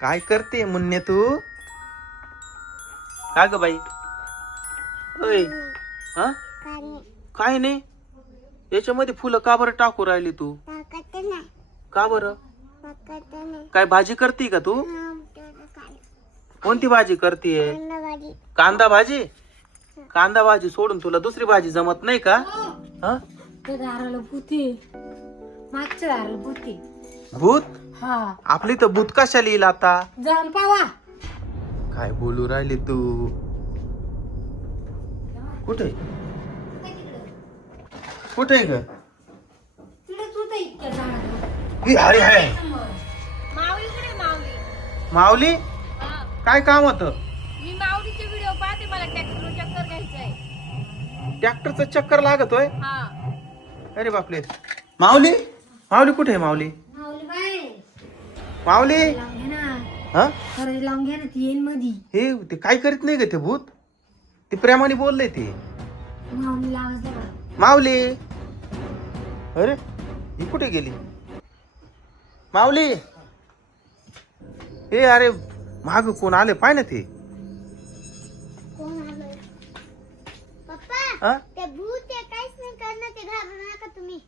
काय करते मुन्ने तू? का ग बाई? ओय हा काय नाही याच्यामध्ये फुलं का बरं टाकू राहिली तू? का बरं? काय भाजी करते का तू? कोणती भाजी करतीये? कांदा भाजी. कांदा भाजी सोडून तुला दुसरी भाजी जमत नाही का? हा भूत? आपली तर भूत कशाला येईल आता? जाऊन पावा. काय बोलू राहिली तू? कुठे कुठे ग? अरे हाय माऊली काय काम होत? मी माऊलीचे व्हिडिओ पाहते. मला ट्रॅक्टर चक्कर घ्यायचंय. ट्रॅक्टरचा चक्कर लागतोय? हा अरे बापले. माऊली माऊली कुठे आहे माऊली? माऊली हा लावून घ्या ना ती येईल मधी. हे ते काय करीत नाही ग ते भूत? ते प्रेमाने बोललंय ते. माऊलीला आवाज द्या. माऊली अरे ही कुठे गेली? माऊली हे अरे माग कोण आले पाय ना ते. हा? ते भूत आहे, काहीच नाही करणार, ते घाबरू नका तुम्ही.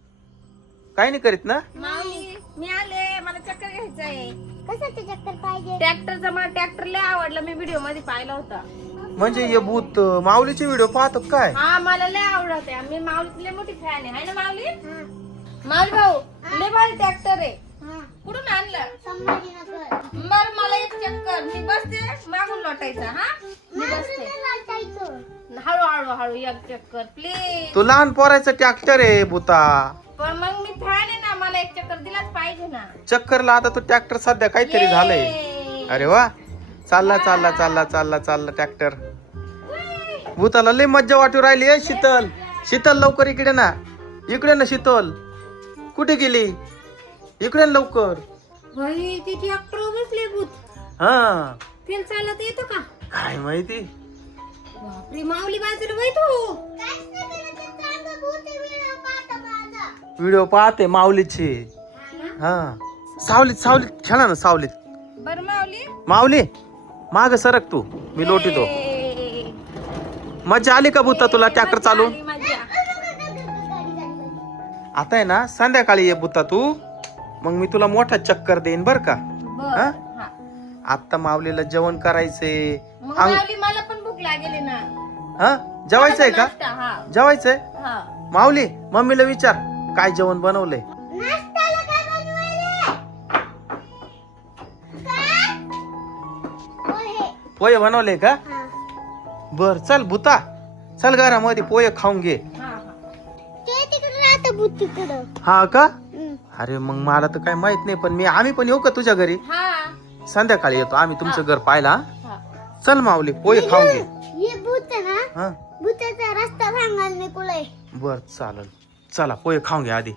काय नाही करीत ना? माऊली मी आले. मला चक्कर घ्यायचंय. कशाचे चक्कर पाहिजे? ट्रॅक्टरचा मला ट्रॅक्टर लय आवडला. मी व्हिडिओ मध्ये पाहिला होता. म्हणजे हे भूत माऊलीचे व्हिडिओ पाहतो काय? हा मला लय आवडत आहे. मी माऊलीची लय मोठी फॅन आहे. ना माऊली? माऊली भाऊ लय भारी ट्रॅक्टर आहे. कुठून आणलं? संभाजीनगर. बरं मला एक चक्कर. मी बसते मागून लोटायचं. हा मी बसते. हळू हळू हळू एक चक्कर प्लीज. तो लहान पोरायचा ट्रॅक्टर आहे भूता. पण मग मी फॅन आहे ना. मला एक चक्कर दिलाच पाहिजे ना. चक्करला आता तो ट्रॅक्टर सध्या काहीतरी झालंय. अरे वा चालला चालला चालला चालला चालला ट्रॅक्टर. भूताला लय मज्जा वाटू राहिली. शीतल शीतल लवकर इकडे ना. इकडे ना शीतल. कुठे गेली? इकडे ना लवकर. भाई ती ट्रॅक्टर बसले भूत. हा तेल चालत येतो का? काय माहिती. बापरे माऊली बाजूला बाई तू. व्हिडिओ पाहते माऊलीचे. हा सावलीत सावलीत खेळा ना सावलीत. बरं माऊली. माऊली माग सरक तू. मी लोटीतो. मजा आली का भूता तुला ट्रॅक्टर चालून? आता आहे ना संध्याकाळी ये भूता तू. मग मी तुला मोठा चक्कर देईन बर का? हा? आता माऊलीला जेवण करायचंय. माऊली मला पण भूक लागेल ना. हा जेवायचंय का? हा जेवायचंय. हा माऊली मम्मीला विचार काय जेवण बनवलंय. पोहे बनवले का? बर चल भूता चल घरामध्ये पोहे खाऊन घे. हा का? अरे मग मला तर काय माहित नाही पण आम्ही पण येऊ का तुझ्या घरी? संध्याकाळी येतो आम्ही तुमचं घर पाहिला. चल माऊली पोहे खाऊन घे. हे भूत आहे ना, हा भूताचा रस्ता सांगाल मी कुठे. बर चालेल. चला पोहे खाऊन घे आधी.